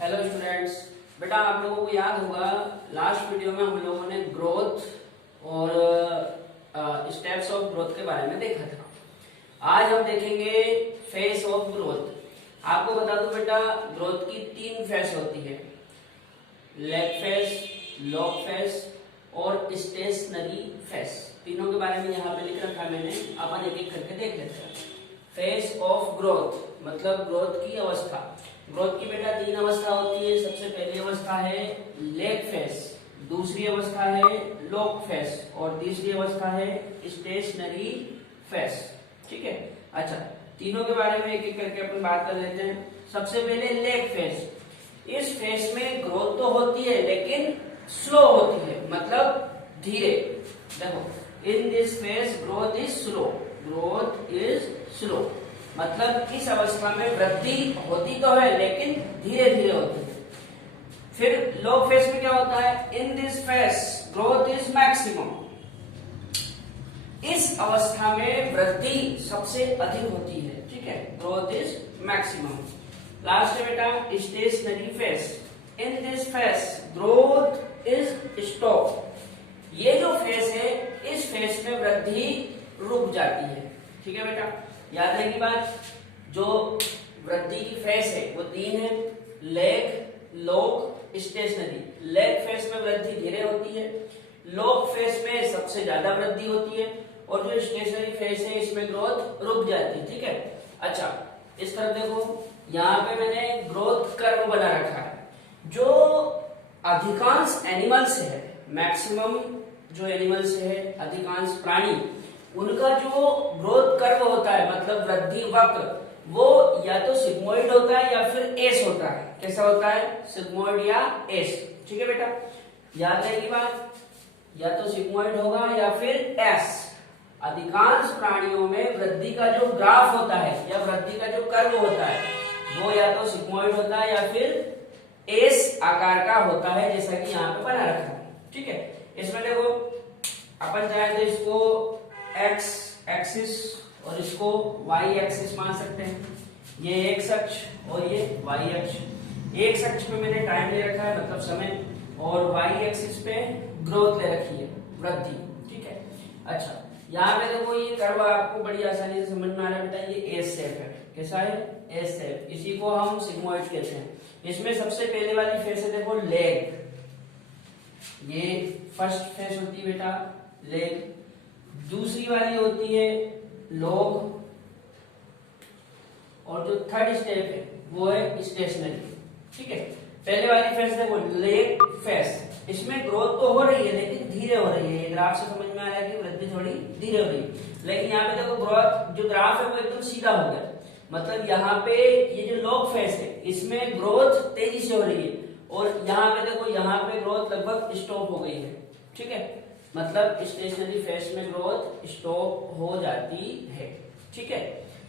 Hello students. बेटा आप लोगों को याद होगा लास्ट वीडियो में हम लोगों ने ग्रोथ और स्टेप्स ऑफ ग्रोथ के बारे में देखा था। आज हम देखेंगे फेस ऑफ ग्रोथ। आपको बता दूं बेटा, ग्रोथ की 3 फेस होती है, लेग फेस, लॉग फेस और स्टेशनरी फेस। तीनों के बारे में यहाँ पे लिख रखा है मैंने, अपन एक एक करके देख लेते हैं। फेस ऑफ ग्रोथ मतलब ग्रोथ की अवस्था। ग्रोथ की बेटा 3 अवस्था होती है। सबसे पहली अवस्था है लेग फेस, दूसरी अवस्था है लॉग फेस और तीसरी अवस्था है स्टेशनरी फेस। ठीक है, अच्छा तीनों के बारे में एक एक करके अपन बात कर लेते हैं। सबसे पहले लेग फेस। इस फेस में ग्रोथ तो होती है लेकिन स्लो होती है, मतलब धीरे। देखो, इन this phase growth is slow, growth is slow मतलब इस अवस्था में वृद्धि होती तो है लेकिन धीरे धीरे होती है। फिर लॉग फेस में क्या होता है, इन this phase growth is maximum. इस अवस्था में वृद्धि सबसे अधिक होती है। ठीक है, ग्रोथ इज मैक्सिमम। लास्ट है बेटा stationary phase. In this phase growth is stop. ये जो फेस है, इस फेस में वृद्धि रुक जाती है। ठीक है बेटा, याद रहेगी बात। जो वृद्धि की फेस है वो 3 है, lag, log, stationary. Lag phase में वृद्धि धीरे होती है, लॉग फेस में सबसे ज्यादा वृद्धि होती है और जो स्टेशनरी फेस है इसमें ग्रोथ रुक जाती है। ठीक है, अच्छा इस तरफ देखो, यहाँ पे मैंने ग्रोथ कर्व बना रखा है। जो अधिकांश एनिमल्स है, मैक्सिमम जो एनिमल्स है, अधिकांश प्राणी, उनका जो ग्रोथ कर्व होता है मतलब वृद्धि वक्र, वो या तो सिग्मोइड होता है या फिर एस होता है। कैसा होता है, सिग्मोइड या एस। ठीक है बेटा, याद रहेगी बात, या तो सिग्मोइड होगा या फिर एस। अधिकांश प्राणियों में वृद्धि का जो ग्राफ होता है या वृद्धि का जो कर्व होता है वो या तो सिग्मोइड होता है या फिर एस आकार का होता है, जैसा कि यहाँ पे बना रखा है। ठीक है, इसमें देखो अपन चाहे तो इसको एक्स एक्सिस और इसको वाई एक्सिस मान सकते हैं। ये एक्स अक्ष और ये वाई अक्ष। एक्स अक्ष पे मैंने टाइम ले रखा है मतलब समय, और वाई एक्सिस पे ग्रोथ ले रखी है, वृद्धि। ठीक है, अच्छा यहाँ पे देखो ये कर्व आपको बड़ी आसानी से समझ में आ रहा है बेटा, ये एस शेप है। कैसा है, एस शेप। इसी को हम सिग्मोइड कहते हैं। इसमें सबसे पहले वाली फेस है देखो लेग, ये फर्स्ट फेस होती है बेटा लेग। दूसरी वाली होती है लॉग और जो थर्ड स्टेप है वो है स्टेशनरी। ठीक है, पहले वाली फेस देखो लेग फेस, इसमें ग्रोथ तो हो रही है लेकिन धीरे हो रही है। ये ग्राफ से समझ में आ रहा है कि वृद्धि थोड़ी धीरे हो रही है, लेकिन यहाँ पे देखो ग्रोथ जो ग्राफ है वो एकदम सीधा हो गया। मतलब यहाँ पे ये जो लॉग फेस है इसमें ग्रोथ तेजी से हो रही है और यहाँ पे देखो यहाँ पे ग्रोथ लगभग स्टॉप हो गई है। ठीक है, मतलब स्टेशनरी फेस में ग्रोथ स्टॉप हो जाती है। ठीक है,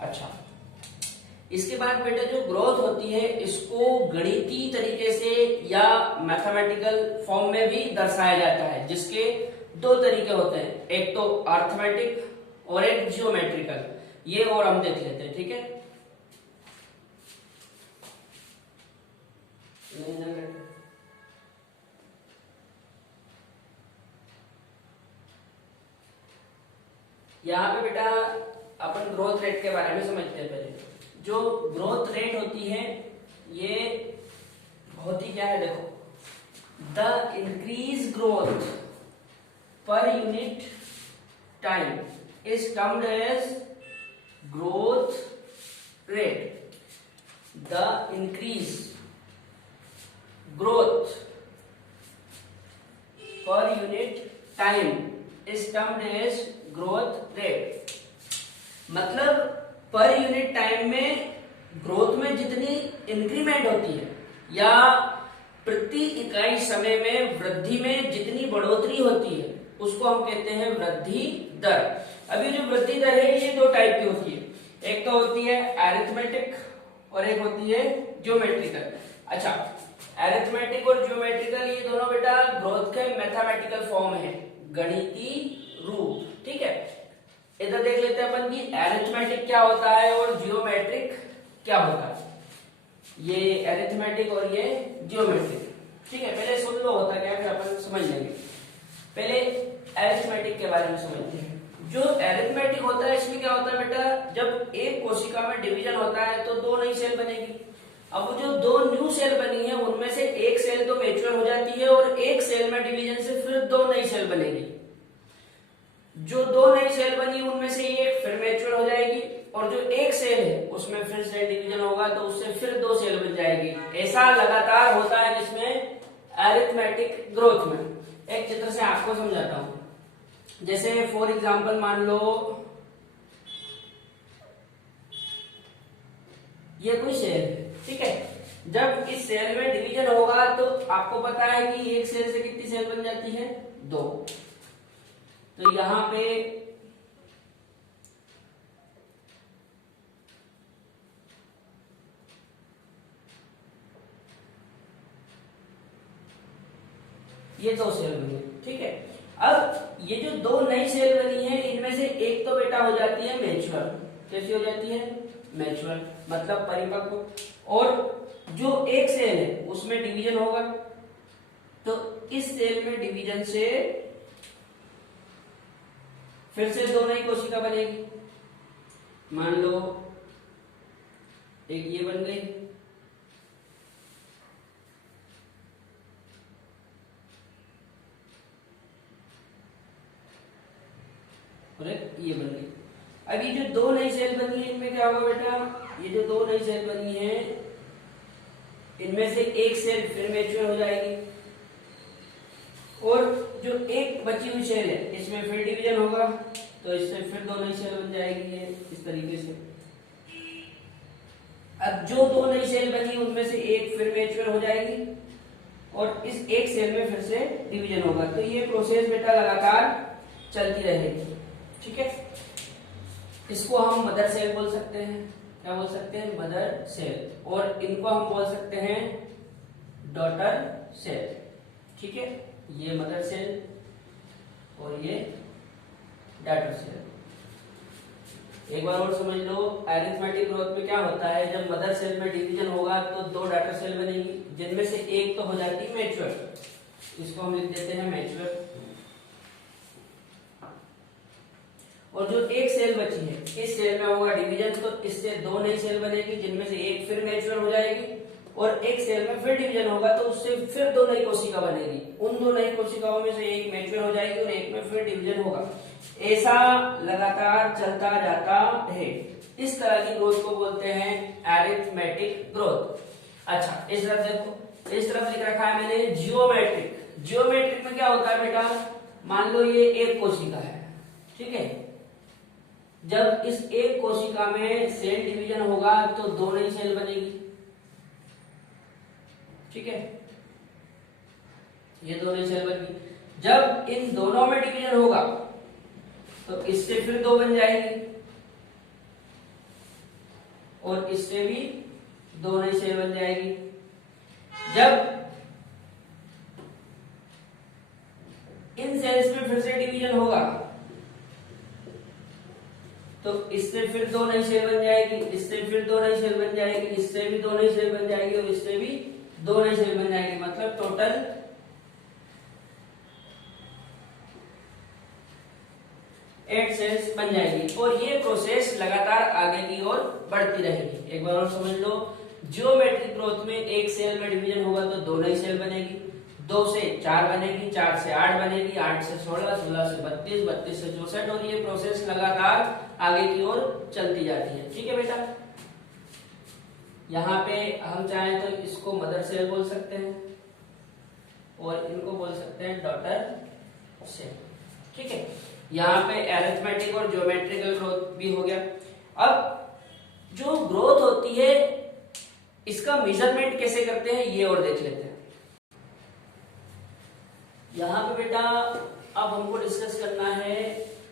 अच्छा इसके बाद बेटा जो ग्रोथ होती है इसको गणितीय तरीके से या मैथमेटिकल फॉर्म में भी दर्शाया जाता है, जिसके 2 तरीके होते हैं, एक तो अर्थमेटिक और एक जियोमेट्रिकल। ये और हम देख लेते हैं। ठीक है, यहाँ पे बेटा अपन ग्रोथ रेट के बारे में समझते हैं। पहले जो ग्रोथ रेट होती है ये होती क्या है, देखो the increase growth per unit time is termed as growth rate. The increase growth per unit time is termed as growth rate. मतलब पर यूनिट टाइम में ग्रोथ में जितनी इंक्रीमेंट होती है या प्रति इकाई समय में वृद्धि में जितनी बढ़ोतरी होती है उसको हम कहते हैं वृद्धि दर। अभी जो वृद्धि दर है ये 2 टाइप की होती है, एक तो होती है अरिथमेटिक और एक होती है ज्योमेट्रिकल। अच्छा, अरिथमेटिक और ज्योमेट्रिकल ये दोनों बेटा ग्रोथ के मैथमेटिकल फॉर्म है, गणितीय रूप। ठीक है, इधर देख लेते हैं अपन कि अरिथमेटिक क्या होता है और जियोमेट्रिक क्या होता है। ये एरिथमेटिक और ये जियोमेट्रिक। ठीक है, पहले सुन लो होता क्या है, फिर अपन समझ लेंगे। पहले एरिथमेटिक के बारे में समझते हैं। जो एरिथमेटिक होता है इसमें क्या होता है बेटा, जब एक कोशिका में डिवीजन होता है तो दो नई सेल बनेगी। अब वो जो दो न्यू सेल बनी है उनमें से एक सेल तो मैच्योर हो जाती है और एक सेल में डिवीजन से फिर दो नई सेल बनेगी। जो दो नई सेल बनी उनमें से एक फिर मैच्योर हो जाएगी और जो एक सेल है उसमें फिर सेल डिवीजन होगा तो उससे फिर दो सेल बन जाएगी। ऐसा लगातार होता है जिसमें एरिथमेटिक ग्रोथ में। एक चित्र से आपको समझाता हूं। जैसे फॉर एग्जांपल मान लो ये कोई सेल है, ठीक है। जब इस सेल में डिवीजन होगा तो आपको पता है कि एक सेल से कितनी सेल बन जाती है, दो। तो यहां पे ये दो सेल बनी, ठीक है। अब ये जो दो नई सेल बनी है इनमें से एक तो बेटा हो जाती है मैच्योर। कैसी हो जाती है, मैच्योर मतलब परिपक्व। और जो एक सेल है उसमें डिवीजन होगा तो इस सेल में डिवीजन से फिर से दो नई कोशिका बनेगी। मान लो एक ये बन गई और एक ये बन गई। अब ये जो दो नई सेल बनी है इनमें क्या होगा बेटा, ये जो दो नई सेल बनी है इनमें से एक सेल फिर मैच्योर हो जाएगी और जो एक बची हुई सेल है इसमें फिर डिवीजन होगा तो इससे फिर दो नई सेल बन जाएगी ये इस तरीके से। अब जो दो नई सेल बनी उनमें से एक फिर मैच्योर हो जाएगी और इस एक सेल में फिर से डिवीजन होगा। तो ये प्रोसेस बेटा लगातार चलती रहेगी, ठीक है। इसको हम मदर सेल बोल सकते हैं। क्या बोल सकते हैं, मदर सेल। और इनको हम बोल सकते हैं डॉटर सेल, ठीक है। ये मदर सेल और ये डॉटर सेल। एक बार और समझ लो, एरिथमेटिक ग्रोथ में क्या होता है, जब मदर सेल में डिवीजन होगा तो दो डॉटर सेल बनेगी जिनमें से एक तो हो जाती है मैच्योर। इसको हम लिख देते हैं मैच्योर। और जो एक सेल बची है इस सेल में होगा डिवीजन तो इससे दो नई सेल बनेगी जिनमें से एक फिर मैच्योर हो जाएगी और एक सेल में फिर डिवीजन होगा तो उससे फिर दो नई कोशिका बनेगी। उन दो नई कोशिकाओं में से एक मैच्योर हो जाएगी और एक में फिर डिवीजन होगा। ऐसा लगातार चलता जाता है। इस तरह की ग्रोथ को बोलते हैं एरिथमेटिक ग्रोथ। अच्छा, इस तरफ देखो, इस तरफ लिख रखा है मैंने जियोमेट्रिक। जियोमेट्रिक में क्या होता है बेटा, मान लो ये एक कोशिका है, ठीक है। जब इस एक कोशिका में सेल डिवीजन होगा तो दो नई सेल बनेगी, ठीक है। ये दो नई सेल बनेगी। जब इन दोनों में डिवीजन होगा तो इससे फिर दो बन जाएगी और इससे भी दो नई सेल बन जाएगी। जब इन सेल्स में फिर से डिवीजन होगा तो इससे फिर दो नई सेल बन जाएगी, इससे फिर दो नई सेल बन जाएगी, इससे भी दो नई सेल बन जाएगी और इससे भी दो नई सेल बन जाएगी। मतलब टोटल 8 सेल्स बन जाएगी और ये प्रोसेस लगातार आगे की ओर बढ़ती रहेगी। एक बार और समझ लो, जियोमेट्रिक ग्रोथ में एक सेल में डिवीजन होगा तो दो नई सेल बनेगी, 2 से 4 बनेगी, 4 से 8 बनेगी, 8 से 16, 16 से 32, 32 से 64 और ये प्रोसेस लगातार आगे की ओर चलती जाती है, ठीक है बेटा। यहाँ पे हम चाहें तो इसको मदर सेल बोल सकते हैं और इनको बोल सकते हैं डॉटर सेल, ठीक है। यहाँ पे एरिथमेटिक और ज्योमेट्रिकल ग्रोथ भी हो गया। अब जो ग्रोथ होती है इसका मेजरमेंट कैसे करते हैं ये और देख लेते हैं। यहाँ पे बेटा अब हमको डिस्कस करना है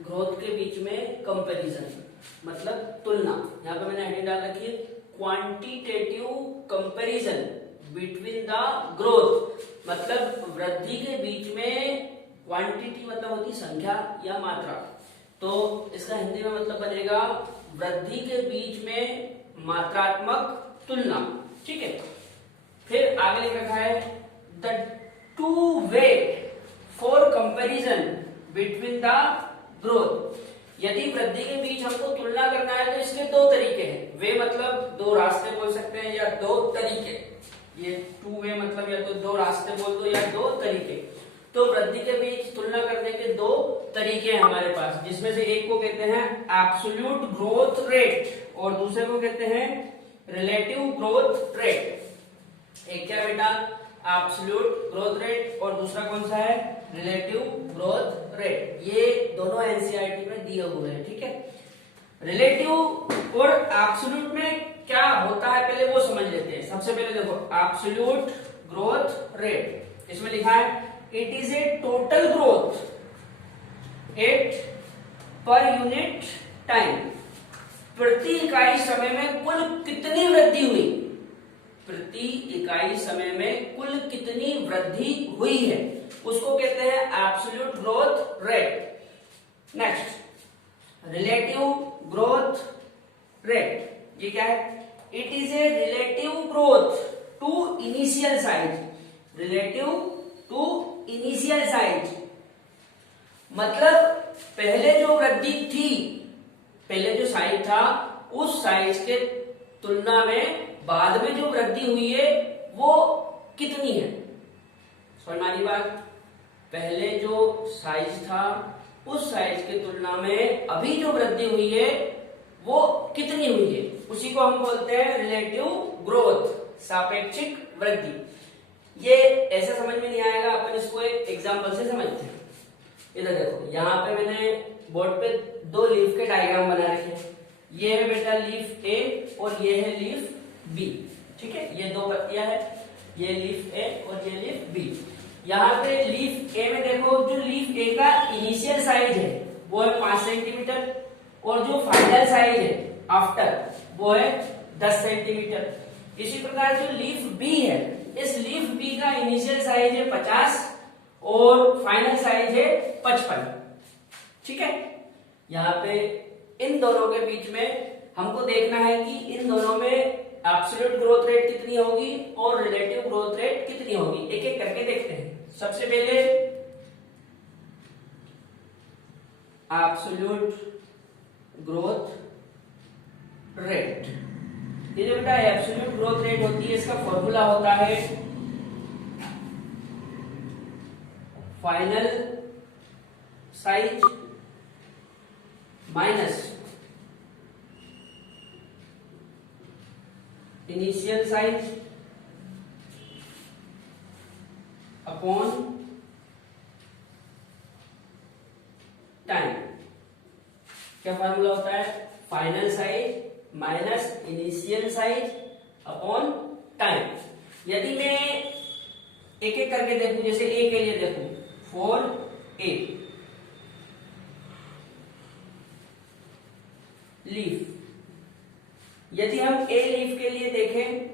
ग्रोथ के बीच में कंपैरिजन, मतलब तुलना। यहाँ पे मैंने हेडिंग डाल रखी है quantitative comparison between the growth, मतलब वृद्धि के बीच में। क्वांटिटी मतलब होती संख्या या मात्रा, तो इसका हिंदी में मतलब बनेगा वृद्धि के बीच में मात्रात्मक तुलना, ठीक है। फिर आगे लिख रखा है the two way for comparison between the growth. यदि वृद्धि के बीच हमको तुलना करना है तो इसके दो तरीके हैं। वे मतलब दो रास्ते बोल सकते हैं या दो तरीके। ये टू वे मतलब या तो दो रास्ते बोल दो या दो तरीके। तो वृद्धि के बीच तुलना करने के दो तरीके हैं हमारे पास, जिसमें से एक को कहते हैं एब्सोल्यूट ग्रोथ रेट और दूसरे को कहते हैं रिलेटिव ग्रोथ रेट। एक क्या बेटा, एब्सोल्यूट ग्रोथ रेट और दूसरा कौन सा है, रिलेटिव ग्रोथ रेट। ये दोनों एनसीईआरटी में दिए हुए हैं, ठीक है। रिलेटिव और एब्सोल्यूट में क्या होता है पहले वो समझ लेते हैं। सबसे पहले देखो एब्सोल्यूट ग्रोथ रेट, इसमें लिखा है it is A total growth at पर यूनिट टाइम। प्रति इकाई समय में कुल कितनी वृद्धि हुई, प्रति इकाई समय में कुल कितनी वृद्धि हुई है, उसको कहते हैं absolute growth rate. Next relative growth rate, ये क्या है, it is a relative growth to initial size. Relative to initial size मतलब पहले जो वृद्धि थी, पहले जो साइज था उस साइज के तुलना में बाद में जो वृद्धि हुई है वो कितनी है। समझ में आ रही बात, पहले जो साइज था उस साइज के तुलना में अभी जो वृद्धि हुई है वो कितनी हुई है, उसी को हम बोलते हैं रिलेटिव ग्रोथ, सापेक्षिक वृद्धि। ये ऐसे समझ में नहीं आएगा, अपन इसको एक एग्जांपल से समझते हैं। इधर देखो, यहाँ पे मैंने बोर्ड पे दो लीफ के डायग्राम बना रखे हैं। ये है बेटा लीफ ए और ये है लीफ बी, ठीक है। ये दो पत्तियां है, ये लीफ ए और ये लीफ बी। यहाँ पे लीफ ए में देखो, जो लीफ ए का इनिशियल साइज है वो है 5 सेंटीमीटर और जो फाइनल साइज है आफ्टर वो है 10 सेंटीमीटर। इसी प्रकार जो लीफ बी है, इस लीफ बी का इनिशियल साइज है 50 और फाइनल साइज है 55, ठीक है। यहाँ पे इन दोनों के बीच में हमको देखना है कि इन दोनों में एब्सोल्यूट ग्रोथ रेट कितनी होगी और रिलेटिव ग्रोथ रेट कितनी होगी। एक एक करके देखते हैं। सबसे पहले एब्सोल्यूट ग्रोथ रेट, ये जो बेटा एब्सोल्यूट ग्रोथ रेट होती है इसका फॉर्मूला होता है final size minus initial size upon time. क्या फॉर्मूला होता है, final size minus initial size upon time. यदि मैं एक एक करके देखूं, जैसे ए के लिए देखूं, 4a लीफ, यदि हम ए लीफ के लिए देखें,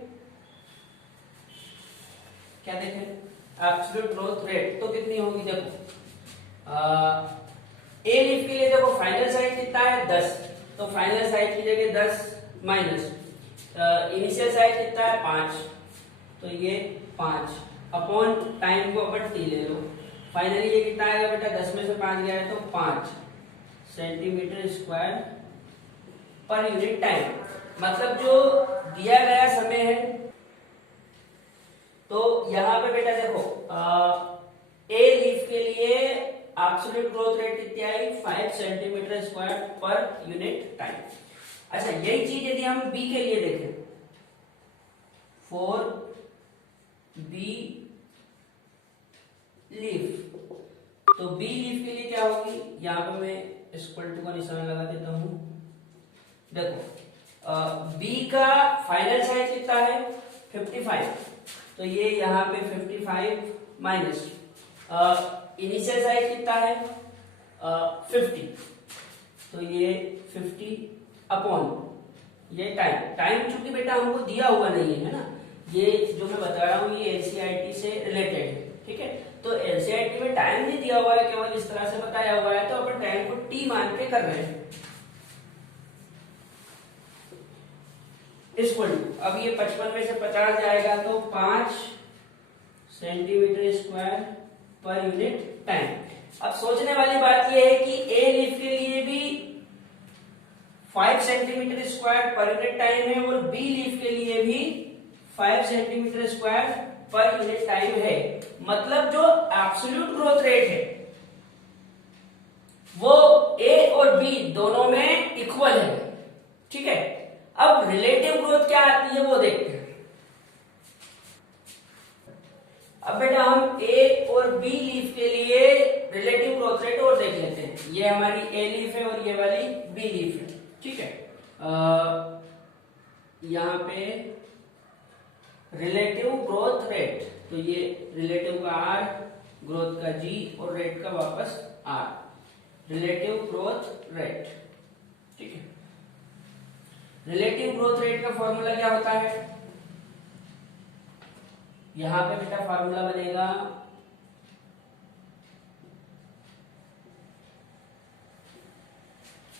क्या देखें, एब्सोल्यूट ग्रोथ रेट तो कितनी होगी, देखो ए लीफ के लिए देखो फाइनल साइज कितना है 10, तो फाइनल साइज की जगह 10 माइनस इनिशियल साइज कितना है 5, तो ये 5 अपॉन टाइम को अपन टी ले लो। फाइनली ये कितना आएगा बेटा, 10 में से 5 गया है तो 5 सेंटीमीटर स्क्वायर पर यूनिट टाइम। मतलब जो दिया गया समय है, तो यहां पे बेटा देखो ए लीफ के लिए एब्सोल्यूट ग्रोथ रेट कितनी आई, 5 सेंटीमीटर स्क्वायर पर यूनिट टाइम। अच्छा, यही चीज यदि हम बी के लिए देखें, 4b लीफ, तो बी लीफ के लिए क्या होगी, यहां पे मैं इक्वल टू का निशान लगा देता हूं। देखो बी का फाइनल साइज कितना है 55, तो ये यहाँ पे 55 माइनस इनिशियल साइज कितना है 50, तो ये 50 अपॉन ये टाइम चूंकि बेटा हमको दिया हुआ नहीं है ना, ये जो मैं बता रहा हूँ ये एनसीईआरटी से रिलेटेड है, ठीक है। तो एनसीईआरटी में टाइम नहीं दिया हुआ है, केवल इस तरह से बताया हुआ है, तो अपन टाइम को टी मान के कर रहे हैं। इक्वल टू, अब ये 55 में से 50 जाएगा तो 5 सेंटीमीटर स्क्वायर पर यूनिट टाइम। अब सोचने वाली बात यह है कि ए लीफ के लिए भी 5 सेंटीमीटर स्क्वायर पर यूनिट टाइम है और बी लीफ के लिए भी 5 सेंटीमीटर स्क्वायर पर यूनिट टाइम है। मतलब जो एब्सोल्यूट ग्रोथ रेट है वो ए और बी दोनों में इक्वल है, ठीक है। अब रिलेटिव ग्रोथ क्या आती है वो देखते हैं। अब बेटा हम ए और बी लीफ के लिए रिलेटिव ग्रोथ रेट और देख लेते हैं। ये हमारी ए लीफ है और ये वाली बी लीफ है, ठीक है। यहां पे रिलेटिव ग्रोथ रेट, तो ये रिलेटिव का आर, ग्रोथ का जी और रेट का वापस आर, रिलेटिव ग्रोथ रेट, ठीक है। रिलेटिव ग्रोथ रेट का फॉर्मूला क्या होता है? यहां पे बेटा फॉर्मूला बनेगा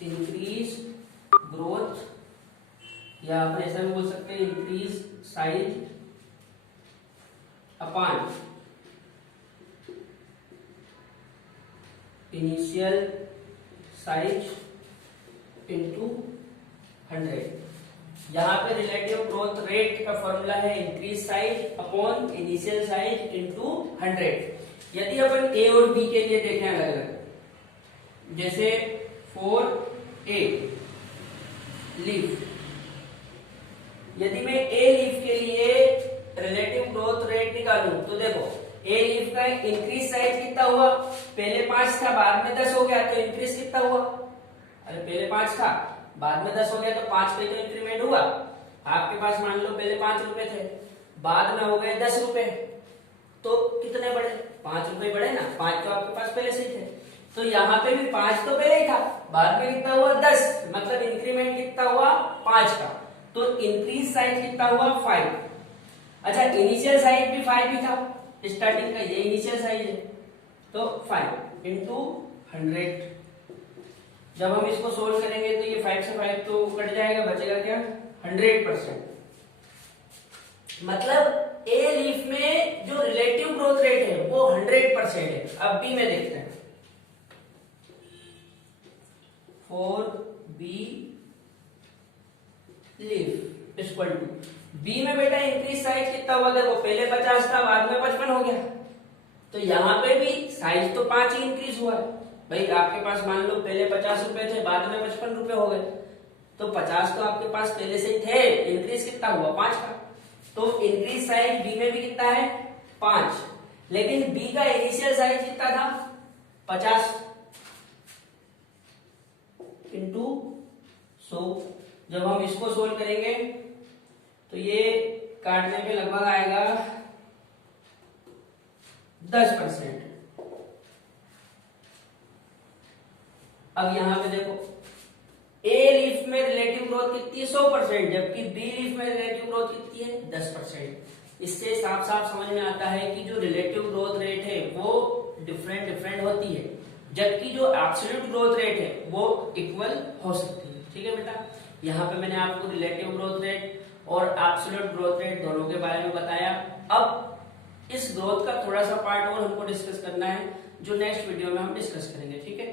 इंक्रीज ग्रोथ, या आप ऐसा भी बोल सकते हैं increase size upon initial size into 100। यहां पे रिलेटिव ग्रोथ रेट का फॉर्मूला है increase size upon initial size into 100। यदि अपन ए और बी के लिए देखें अलग अलग, जैसे 4A लीफ, यदि मैं ए लीफ के लिए रिलेटिव ग्रोथ रेट निकालूं तो देखो ए लीफ का इंक्रीज साइज कितना हुआ, पहले 5 था बाद में 10 हो गया, तो इंक्रीज कितना हुआ? अरे पहले 5 था बाद में 10 हो गया तो 5 पे तो इंक्रीमेंट हुआ। आपके पास मान लो पहले 5 रुपए थे, बाद में हो गए 10 रुपए, तो कितने बढ़े? 5 रुपए बढ़े ना, 5 तो आपके पास पहले से ही थे। तो यहाँ पे भी 5 तो पहले ही था, बाद में कितना हुआ? 10, मतलब इंक्रीमेंट कितना हुआ? 5 का। तो इंक्रीज साइज कितना हुआ? 5। अच्छा इनिशियल साइज भी 5 ही था, स्टार्टिंग का ये इनिशियल साइज है, तो 5 इंटू 100। जब हम इसको सोल्व करेंगे तो ये 5 से 5 तो कट जाएगा, बचेगा क्या? 100%। मतलब ए लीफ में जो रिलेटिव ग्रोथ रेट है वो 100% है। अब बी में देखते हैं, 4B leaf equal to, B में बेटा इंक्रीज साइज कितना हुआ? देखो पहले 50 था बाद में 55 हो गया, तो यहाँ पे भी साइज तो 5 ही इंक्रीज हुआ है। भाई आपके पास मान लो पहले 50 रुपए थे बाद में 55 रुपए हो गए, तो 50 तो आपके पास पहले से ही थे, इंक्रीज कितना हुआ? 5 का। तो इंक्रीज साइज बी में भी कितना है? 5। लेकिन बी का इनिशियल साइज कितना था? 50 इंटू 100। जब हम इसको सोल्व करेंगे तो ये काटने पे लगभग आएगा 10%। अब यहां पे देखो ए लीफ में रिलेटिव ग्रोथ कितनी है? 100%, जबकि बी लीफ में रिलेटिव ग्रोथ कितनी है? 10%। इससे साफ साफ समझ में आता है कि जो रिलेटिव ग्रोथ रेट है वो डिफरेंट होती है, जबकि जो एब्सोल्यूट ग्रोथ रेट है वो इक्वल हो सकती है। ठीक है बेटा, यहाँ पे मैंने आपको रिलेटिव ग्रोथ रेट और एब्सोल्यूट ग्रोथ रेट दोनों के बारे में बताया। अब इस ग्रोथ का थोड़ा सा पार्ट और हमको डिस्कस करना है, जो नेक्स्ट वीडियो में हम डिस्कस करेंगे। ठीक है।